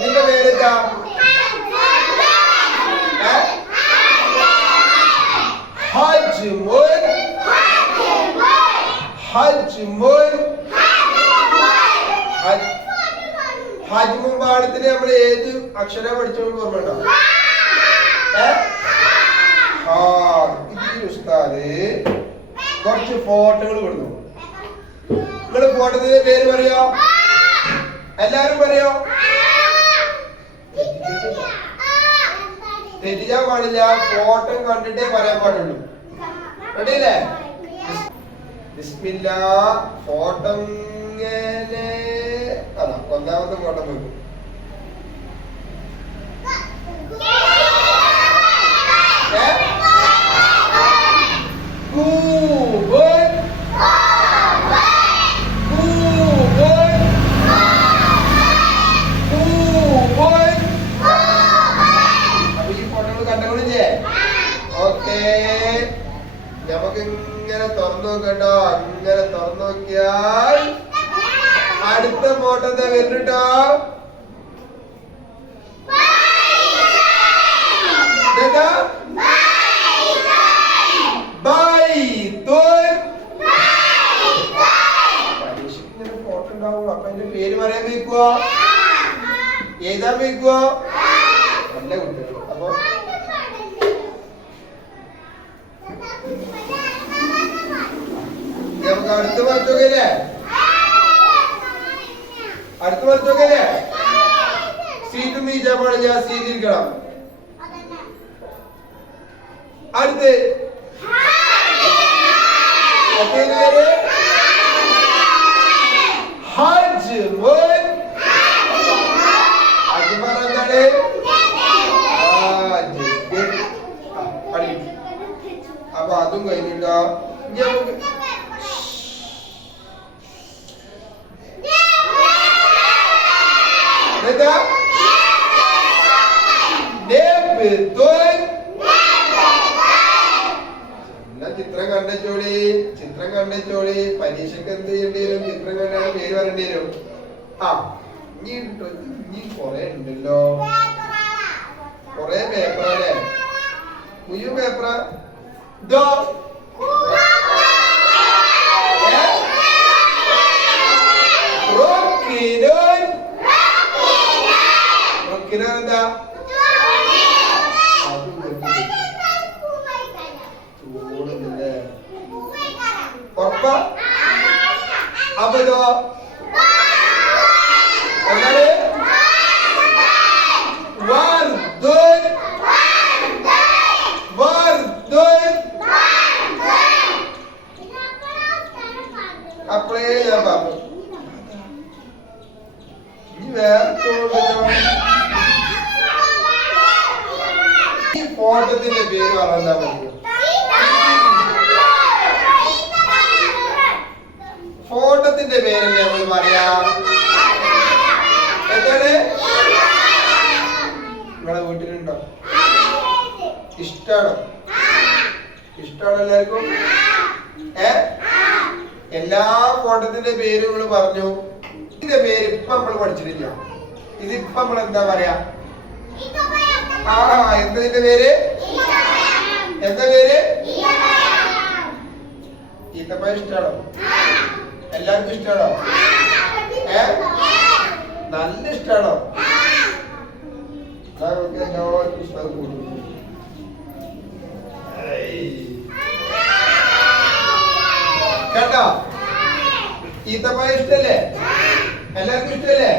നിന്റെ പേരെന്താ? ഹജ്മുൻ. ഹജ്മുൻ. ഹജ്മുൻ പാഠത്തിന് നമ്മൾ ഏത് അക്ഷരം പഠിച്ചോണ്ട് ഓർമ്മയുണ്ടോ? ഇതിൽ ഉസ്താദ് കുറച്ച് ഫോട്ടോകൾ കൊടുത്തു. നിങ്ങള് ഫോട്ടോത്തിന്റെ പേര് പറയോ? എല്ലാരും പറയോ? തെറ്റിച്ചാൻ പാടില്ല. ഫോട്ടോ കണ്ടിട്ടേ പറയാൻ പാടുള്ളൂ. റെഡിയല്ലേ? ബിസ്മില്ലാ. ഫോട്ടോ ഇങ്ങനെ അതാ ഒന്നാമത്തെ ഫോട്ടോ വെക്കും. നമുക്ക് ഇങ്ങനെ തുറന്നു നോക്കട്ടോ. ഇങ്ങനെ തുറന്നു നോക്കിയാൽ അടുത്ത ഫോട്ടോ എന്താ വരുന്നുട്ടോ? പരീക്ഷയ്ക്ക് ഫോട്ടോ ഉണ്ടാവും. അപ്പൊ എന്റെ പേര് പറയാൻ വെക്കുവോ? എഴുതാൻ വെക്കുവോ? നല്ല കുട്ടികൾ. അപ്പൊ നമുക്ക് അടുത്ത് വരച്ചോക്കല്ലേ? അടുത്ത് വരച്ചോക്കല്ലേ? സീറ്റ് നീച്ചാൻ പാടില്ല. സീറ്റിരിക്കണം. അടുത്ത് പേര് ഹജ്മുൻ. ഹജ്മുൻ എന്താണ്? അപ്പൊ അതും കഴിഞ്ഞിട്ടോ. ചിത്രം കണ്ടോളി. ചിത്രം കണ്ടോളി. പരീക്ഷക്ക് എന്ത് ചെയ്യേണ്ടി വരും? ചിത്രം കണ്ടാണ് പേര് പറയേണ്ടി വരും. ആ ഇനി കൊറേ ഉണ്ടല്ലോ. കൊറേ പേപ്പറല്ലേ? മുഴുവൻ പേപ്പറാ? ഇതോ എന്താ? ഉറപ്പ? അപ്പൊ ഇതോ എന്താണ്? അപ്പളേ ഞാൻ പറഞ്ഞു. ഇനി വേറെ ഈ ഫോട്ടത്തിന്റെ പേര് പറഞ്ഞാൽ മതി. ഫോട്ടത്തിന്റെ പേരല്ലേ നമ്മൾ പറയാ? എന്താണ്? നിങ്ങളെ വീട്ടിലുണ്ടോ? ഇഷ്ടാണോ? ഇഷ്ടാണോ എല്ലാവർക്കും? എല്ലാ ഫോട്ടത്തിന്റെ പേരും നിങ്ങൾ പറഞ്ഞു. ഇതിന്റെ പേര് ഇപ്പൊ നമ്മൾ പഠിച്ചിട്ടില്ല. ഇതിപ്പോ നമ്മൾ എന്താ പറയാ? എന്തതിന്റെ പേര്? എന്താ പേര്? ഈത്തപ്പഴം ഇഷ്ടാണോ? എല്ലാവർക്കും ഇഷ്ടാണോ? നല്ല ഇഷ്ടാണോ? എല്ലാവർക്കും ഇഷ്ടം കൂടും. കേട്ടോ? ഈത്തപ്പഴം ഇഷ്ടല്ലേ? എല്ലാവർക്കും ഇഷ്ടല്ലേ?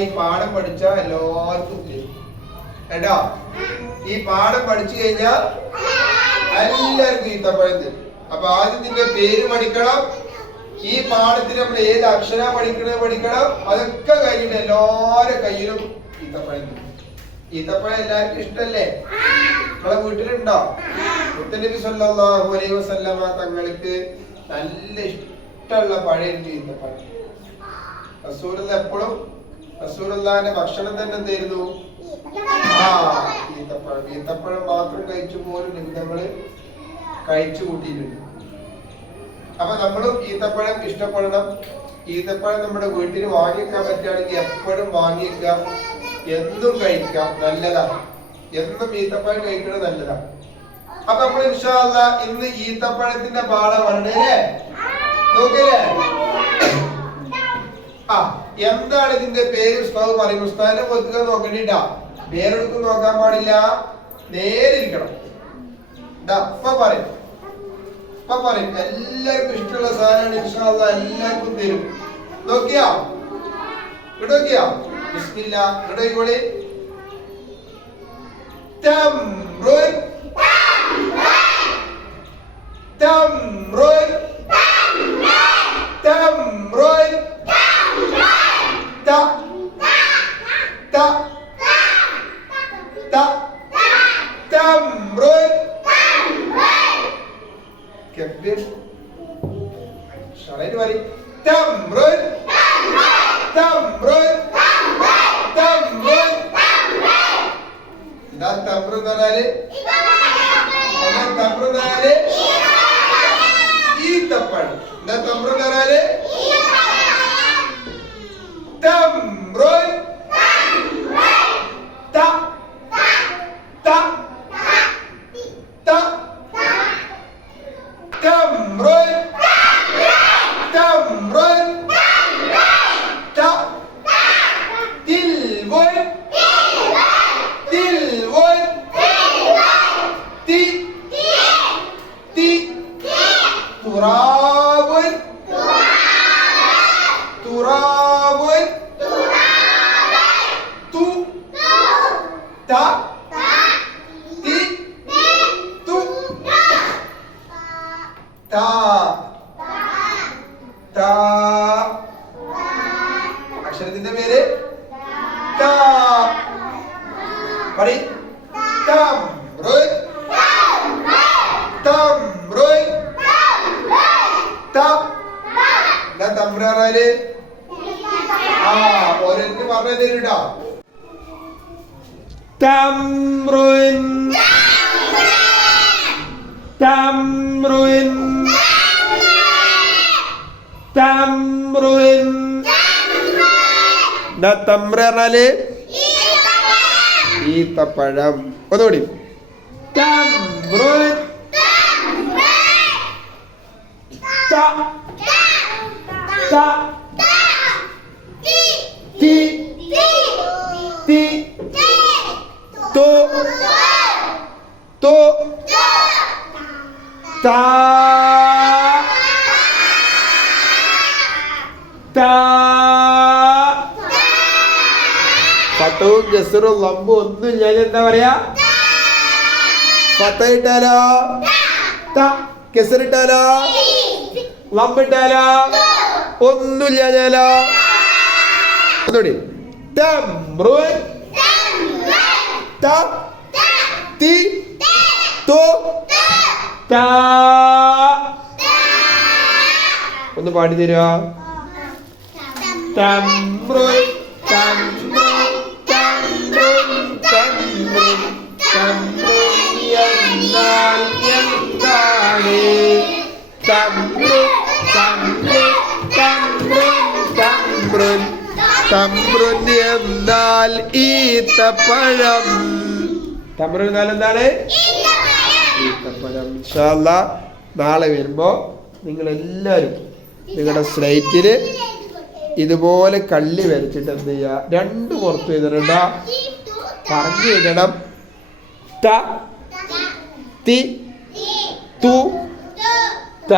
ഈ പാഠം പഠിച്ച എല്ലാവർക്കും കേട്ടോ? ഈ പാഠം പഠിച്ചു കഴിഞ്ഞാൽ എല്ലാവർക്കും ഈത്തപ്പഴം തരും. അപ്പൊ ആദ്യം നിന്റെ പേര് പഠിക്കണം. ഈ പാഠത്തിന് നമ്മൾ ഏത് അക്ഷര പഠിക്കണം. അതൊക്കെ കഴിഞ്ഞിട്ട് എല്ലാവരുടെ കയ്യിലും ഈത്തപ്പഴം തരും. ഈത്തപ്പഴം എല്ലാവർക്കും ഇഷ്ടല്ലേ? നമ്മളെ വീട്ടിലുണ്ടോ? മുത്തനബി സല്ലല്ലാഹു അലൈഹി വസല്ലമ തങ്ങൾക്ക് നല്ല ഇഷ്ടമുള്ള പഴയിരുന്നു ഈത്തപ്പഴം. റസൂലുള്ള എപ്പോഴും റസൂലുള്ളാഹിന്റെ ഭക്ഷണം തന്നെ എന്തായിരുന്നു? ഈത്തപ്പഴം. ഈത്തപ്പഴം മാത്രം കഴിച്ചു പോലും നിമിതങ്ങള് കഴിച്ചു കൂട്ടിയിട്ടുണ്ട്. അപ്പൊ നമ്മളും ഈത്തപ്പഴം ഇഷ്ടപ്പെടണം. ഈത്തപ്പഴം നമ്മുടെ വീട്ടിൽ വാങ്ങിക്കാൻ പറ്റുകയാണെങ്കിൽ എപ്പോഴും വാങ്ങിക്കുക, എന്നും കഴിക്കാം, നല്ലതാണ്. എന്നും ഈത്തപ്പഴം കഴിക്കുന്നത് നല്ലതാണ്. അപ്പൊ നമ്മൾ ഇൻഷാ അല്ലാഹ് ഇന്ന് ഈത്തപ്പഴത്തിന്റെ പാഠമാണ് അല്ലേ? നോക്കില്ലേ? എന്താണ് ഇതിന്റെ പേര്? ഉസ്താദ് പറയും. ഉസ്താദിനെ പൊതുക്കെ നോക്കണ്ടിട്ടാ, പേരെടുക്കും നോക്കാൻ പാടില്ല, നേരിരിക്കണം. ഇപ്പൊ പറയും, എല്ലാവർക്കും ഇഷ്ടമുള്ള സാധനമാണ്. ഇൻഷാ അല്ലാഹ് എല്ലാവർക്കും തരും. നോക്കിയാ ഇടോക്കിയാ ബിസ്മില്ലാ ഇടോക്കോളി. തംറുൻ തംറുൻ തംറുൻ ത ത ത തംറുൻ കബ്ബിർ ഷറൈൻ വരി. തംറുൻ തംറുൻ തംറുൻ. എന്താ തംറുൻ എന്ന് പറഞ്ഞാല്? തംറുൻ എന്ന് പറഞ്ഞാല് ഈത്തപ്പഴം. എന്താ തംറുൻ എന്ന് പറഞ്ഞാല്? തംറുൻ ത ത ത തംറുൻ തംറുൻ ത തിൽവുൻ തിൽവുൻ തി തി തുറാബുൻ തുറാബുൻ തു ത തി തു ത ത. അക്ഷരത്തിന്റെ പേര് ത. പറ. തംറുൻ തംറുൻ ത. എന്താ തംറുൻ പറഞ്ഞാല്? ഓരോരുത്തർ പറഞ്ഞു തരൂട്ടോ. തംറുൻ തംറുൻ തംറുൻ. എന്താ തംറ് പറഞ്ഞാല്? ഈത്തപ്പഴം. ഒന്നുകൂടി. തംറുൻ ത ത തി തി തു തു ത ത. ഫത്തവും ജസറും ലംബും ഒന്നും ഞാൻ എന്താ പറയാ? ഫത്ത ഇട്ടാലോ? ത. കെസറിട്ടാലോ? ലംബിട്ടാലോ? ഒന്നുമില്ല ഞാലോ? ഒന്നുകൂടി. തംറുൻ ത തി തു ത. ഒന്ന് പാടി തരുമോ? തംറുൻ തംറുൻ തംറുൻ തംറുൻ തംറുൻ എന്നാൽ എന്താണ്? തംറുൻ തംറുൻ തംറുൻ തംറുൻ തംറുൻ എന്നാൽ ഈത്തപ്പഴം. തംറുൻ എന്നാൽ എന്താണ്? ഈത്തപ്പഴം. ഇൻഷാ അല്ലാഹ് നാളെ വരുമ്പോ നിങ്ങൾ എല്ലാവരും നിങ്ങളുടെ സ്ലേറ്റില് ഇതുപോലെ കള്ളി വരച്ചിട്ട് എന്ത് ചെയ്യുക? രണ്ട് പുറത്ത് എഴുതണ്ട, പറഞ്ഞു എഴുതണം. ത തി തു ത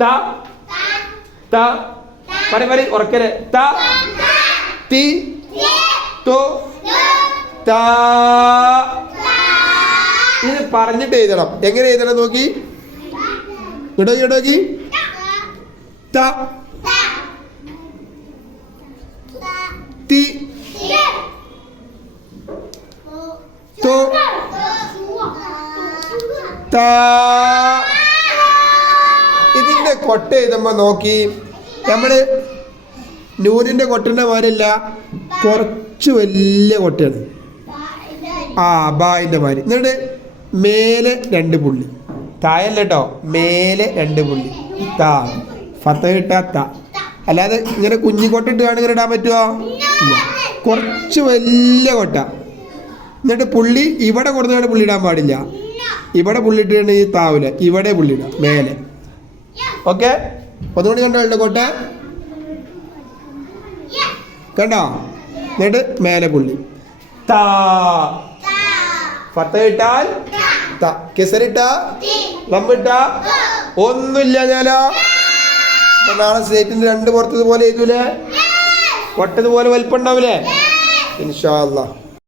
ത ത. പറ ഉറക്കരെ. ത തി തു ത. ഇത് പറഞ്ഞിട്ട് എഴുതണം. എങ്ങനെ എഴുതണം നോക്കി? ഇടോക്കി. ത തി തു ത. ഇതിന്റെ കൊട്ട എഴുതുമ്പോ നോക്കി, നമ്മള് നൂലിന്റെ കൊട്ടന്റെ മാരില്ല, കുറച്ച് വലിയ കൊട്ടയാണ്. ബായിന്റെ മാതിരി. എന്നിട്ട് മേലെ 2 പുള്ളി, താഴല്ല കേട്ടോ, മേലെ 2 പുള്ളി. താ ഫത്തഹ ഇട്ടാ ത. അല്ലാതെ ഇങ്ങനെ കുഞ്ഞിക്കൊട്ടിട്ടാണ് ഇങ്ങനെ ഇടാൻ പറ്റുമോ? ഇല്ല. കുറച്ച് വലിയ കൊട്ട. എന്നിട്ട് പുള്ളി ഇവിടെ കൊടുത്തിട്ട് പുള്ളി ഇടാൻ പാടില്ല. ഇവിടെ പുള്ളി ഇട്ടിട്ടുണ്ടെങ്കിൽ താവില്ല. ഇവിടെ പുള്ളി ഇടാം മേലെ. ഓക്കെ, ഒന്നുകൂടി കണ്ടോ കോട്ട കണ്ടോ? എന്നിട്ട് മേലെ പുള്ളി താ. ഫത്തഹ ഇട്ടാൽ ത, കിസറിട്ട നമ്മിട്ട ഒന്നുമില്ല. ഞാനോ നാളെ സ്ലേറ്റിന്റെ രണ്ട് പുറത്തതുപോലെ എഴുതൂലേ? ഒട്ടതുപോലെ വലിപ്പം ഉണ്ടാവൂലേ? ഇൻഷാ അല്ലാഹ്.